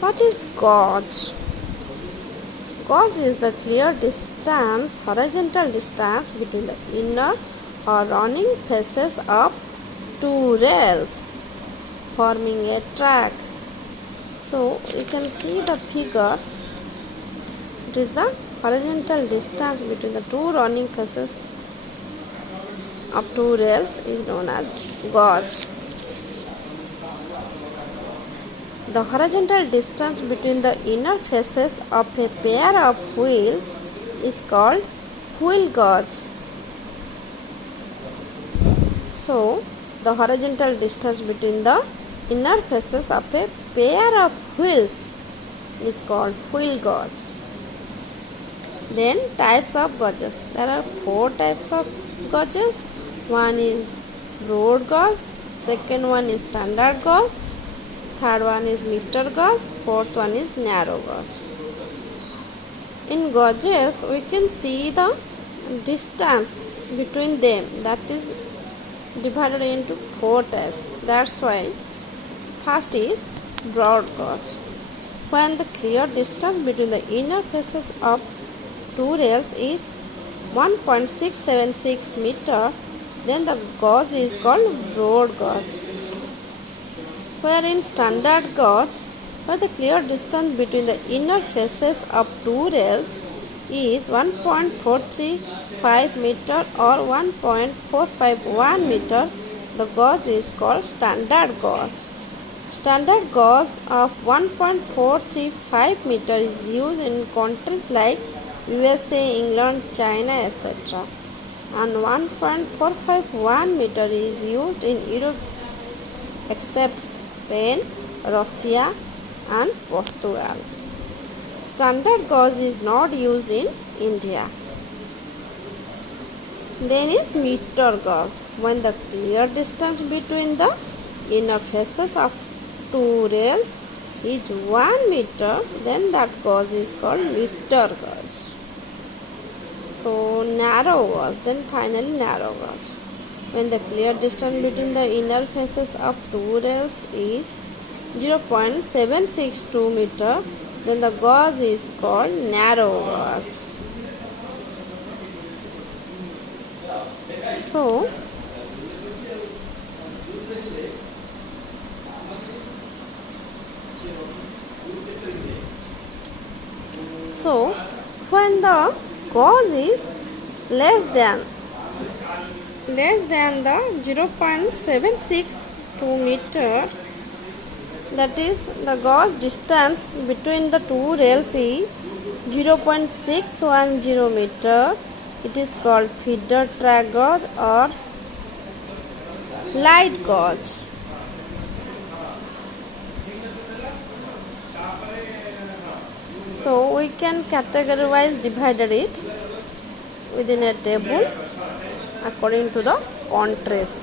What is gorge? Gorge is the clear distance, horizontal distance between the inner or running faces of two rails, forming a track. So you can see the figure. It is the horizontal distance between the two running faces of two rails is known as gorge. The horizontal distance between the inner faces of a pair of wheels is called wheel gauge. So, the horizontal distance between the inner faces of a pair of wheels is called wheel gauge. Then, types of gauges. There are 4 types of gauges. One is broad gauge, second one is standard gauge, third one is meter gauge, fourth one is narrow gauge. In gauges, we can see the distance between them, that is divided into 4 types. That's why first is broad gauge. When the clear distance between the inner faces of two rails is 1.676 meter, then the gauge is called broad gauge. Where in standard gauge, where the clear distance between the inner faces of two rails is 1.435 meter or 1.451 meter, the gauge is called standard gauge. Standard gauge of 1.435 meter is used in countries like USA, England, China, etc. And 1.451 meter is used in Europe except Spain, Russia and Portugal. Standard gauge is not used in India. Then is meter gauge. When the clear distance between the inner faces of two rails is 1 meter, then that gauge is called meter gauge. So narrow gauge, then finally narrow gauge. When the clear distance between the inner faces of two rails is 0.762 meter, then the gauge is called narrow gauge. So when the gauge is less than the 0.762 meter, that is the gauge distance between the two rails is 0.610 meter, it is called feeder track gauge or light gauge. So we can categorize divided it within a table according to the countries.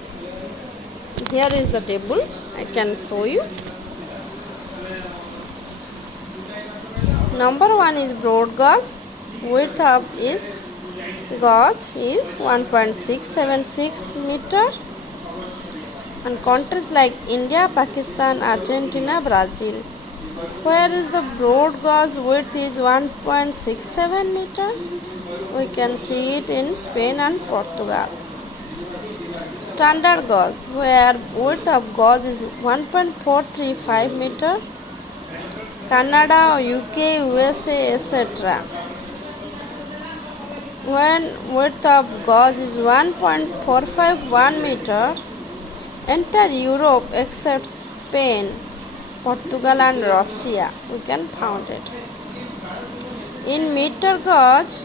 Here is the table, I can show you. Number 1 is broad gauge. Width of is gauge is 1.676 meter. And countries like India, Pakistan, Argentina, Brazil. Where is the broad gauge width is 1.67 meter. We can see it in Spain and Portugal. Standard gauge, where width of gauge is 1.435 meter. Canada, UK, USA, etc. When width of gauge is 1.451 meter, enter Europe except Spain, Portugal and Russia, we can find it. In meter gauge,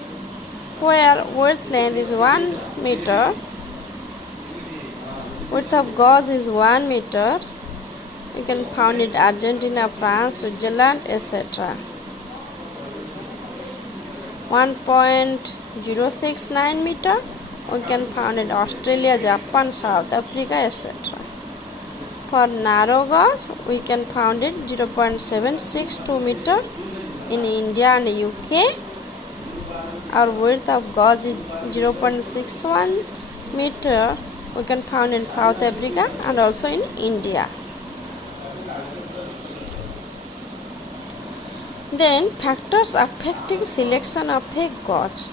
where width length is 1 meter, width of gauge is 1 meter, you can find it Argentina, France, Switzerland, etc. 1.069 meter, we can find it Australia, Japan, South Africa, etc. For narrow gauge, we can find it 0.762 meter in India and UK. Our width of gauge is 0.61 meter, we can find in South Africa and also in India. Then factors affecting selection of a gauge.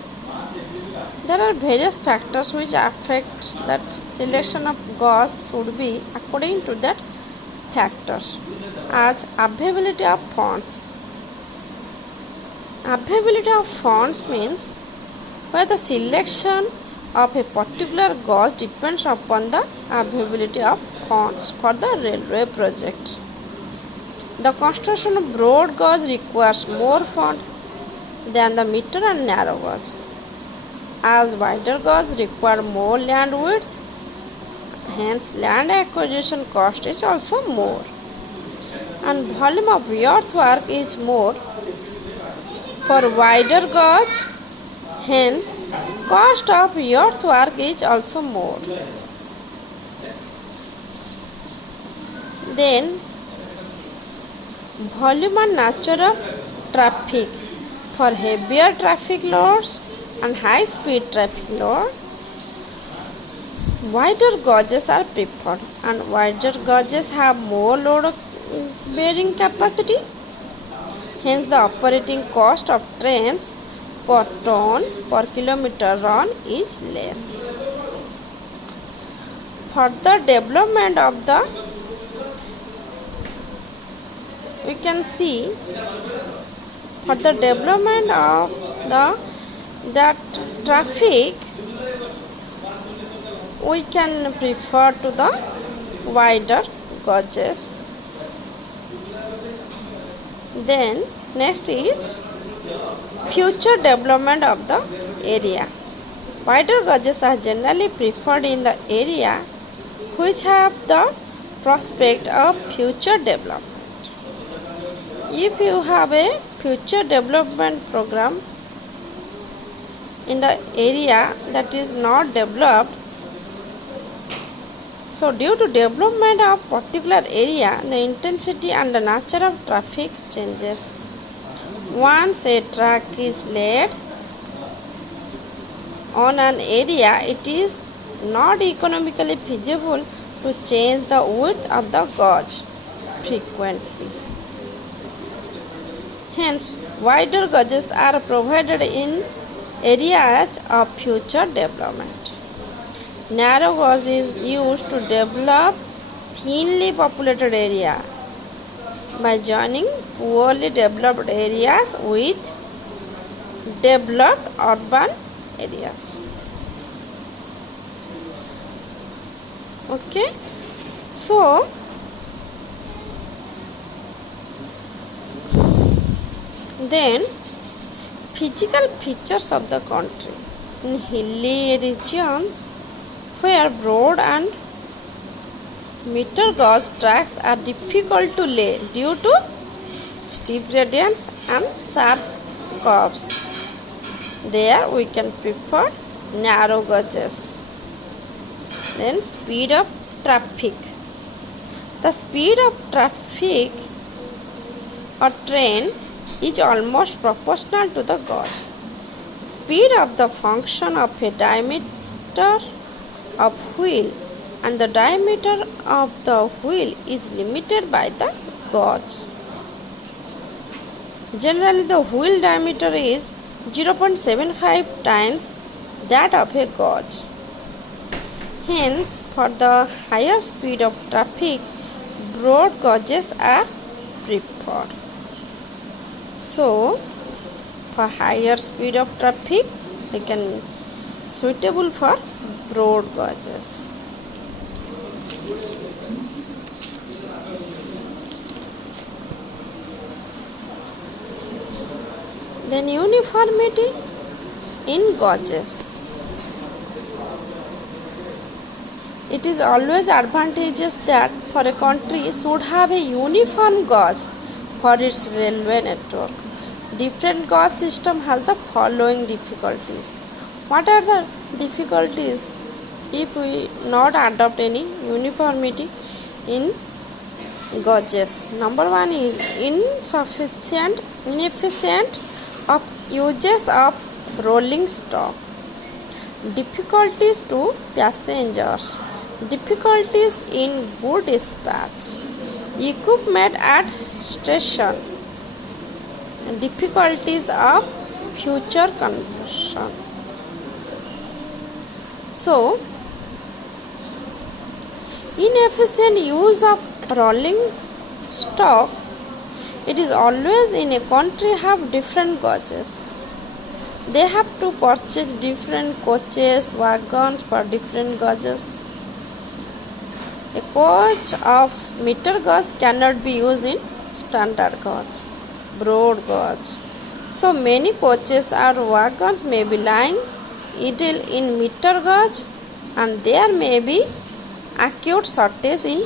There are various factors which affect that selection of gauge should be according to that factors, as availability of funds. Availability of funds means where the selection of a particular gauge depends upon the availability of funds for the railway project. The construction of broad gauge requires more funds than the meter and narrow gauge, as wider gauge require more land width, hence land acquisition cost is also more, and volume of earthwork is more for wider gauge, hence cost of earthwork is also more. Then volume and nature of traffic. For heavier traffic loads and high speed traffic load, wider gauges are preferred, and wider gauges have more load bearing capacity. Hence the operating cost of trains per ton per kilometer run is less. Further development of the, we can see for the development of that traffic, we can prefer to the wider gauges. Then next is future development of the area. Wider gauges are generally preferred in the area which have the prospect of future development. If you have a future development program in the area that is not developed, so due to development of particular area, the intensity and the nature of traffic changes. Once a track is laid on an area, it is not economically feasible to change the width of the gauge frequently. Hence, wider gauges are provided in areas of future development. Narrow gauge is used to develop thinly populated area by joining poorly developed areas with developed urban areas. Okay, so then physical features of the country. In hilly regions where broad and meter gauge tracks are difficult to lay due to steep gradients and sharp curves, there we can prefer narrow gauges. Then speed of traffic. The speed of traffic or train is almost proportional to the gauge. Speed of the function of a diameter of wheel, and the diameter of the wheel is limited by the gauge. Generally, the wheel diameter is 0.75 times that of a gauge. Hence, for the higher speed of traffic, broad gauges are preferred. So, for higher speed of traffic, we can suitable for broad gauges. Then uniformity in gauges. It is always advantageous that for a country should have a uniform gauge for its railway network. Different gauge system has the following difficulties. What are the difficulties if we not adopt any uniformity in gauges? Number one is inefficient of uses of rolling stock. Difficulties to passengers. Difficulties in good dispatch. Equipment at station. difficulties of future conversion. So, inefficient use of rolling stock, it is always in a country have different gauges. They have to purchase different coaches, wagons for different gauges. A coach of meter gauge cannot be used in standard gauge, broad gauge. So many coaches or wagons may be lying idle in meter gauge, and there may be acute shortage in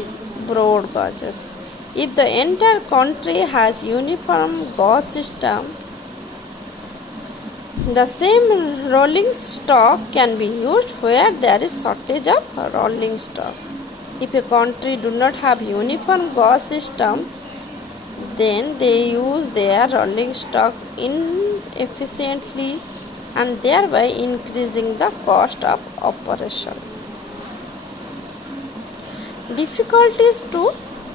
broad gauges. If the entire country has uniform gauge system, the same rolling stock can be used where there is shortage of rolling stock. If a country do not have uniform gauge system, then they use their rolling stock inefficiently and thereby increasing the cost of operation. Difficulties to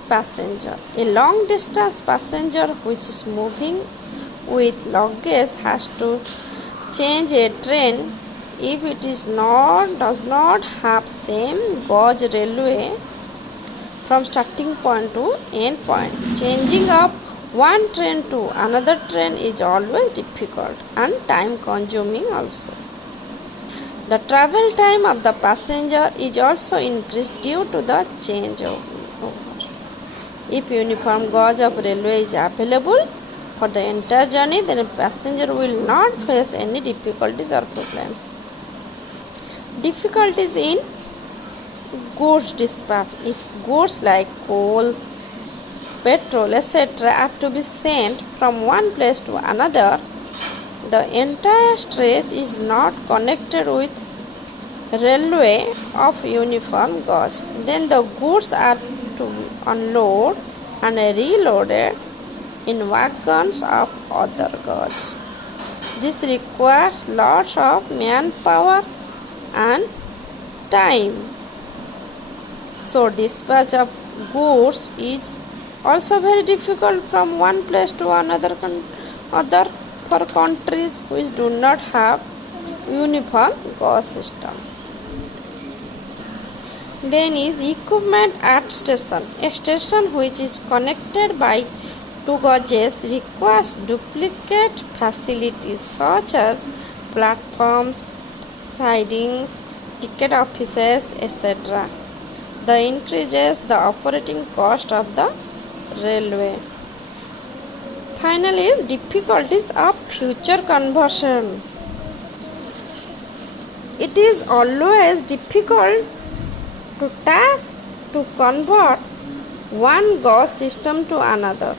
passenger. A long distance passenger which is moving with luggage has to change a train if it does not have same gauge railway from starting point to end point. Changing up one train to another train is always difficult and time consuming also. The travel time of the passenger is also increased due to the changeover. If uniform gauge of railway is available for the entire journey, then a passenger will not face any difficulties or problems. Difficulties in goods dispatch. If goods like coal, petrol, etc. are to be sent from one place to another, the entire stretch is not connected with railway of uniform gauge. Then the goods are to unload and reloaded in wagons of other gauge. This requires lots of manpower and time. So dispatch of goods is also very difficult from one place to another for countries which do not have uniform gauge system. Then is equipment at station. A station which is connected by two gauges requires duplicate facilities such as platforms, sidings, ticket offices, etc. That increases the operating cost of the railway. Finally, is difficulties of future conversion. It is always difficult to convert one gauge system to another.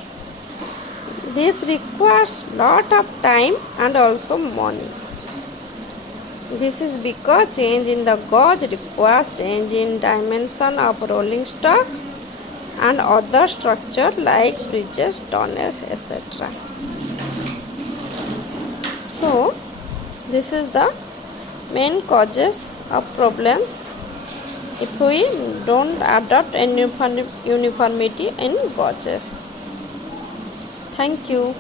This requires lot of time and also money. This is because change in the gauge requires change in dimension of rolling stock and other structure like bridges, tunnels, etc. So, this is the main causes of problems if we don't adopt any uniformity in gauges. Thank you.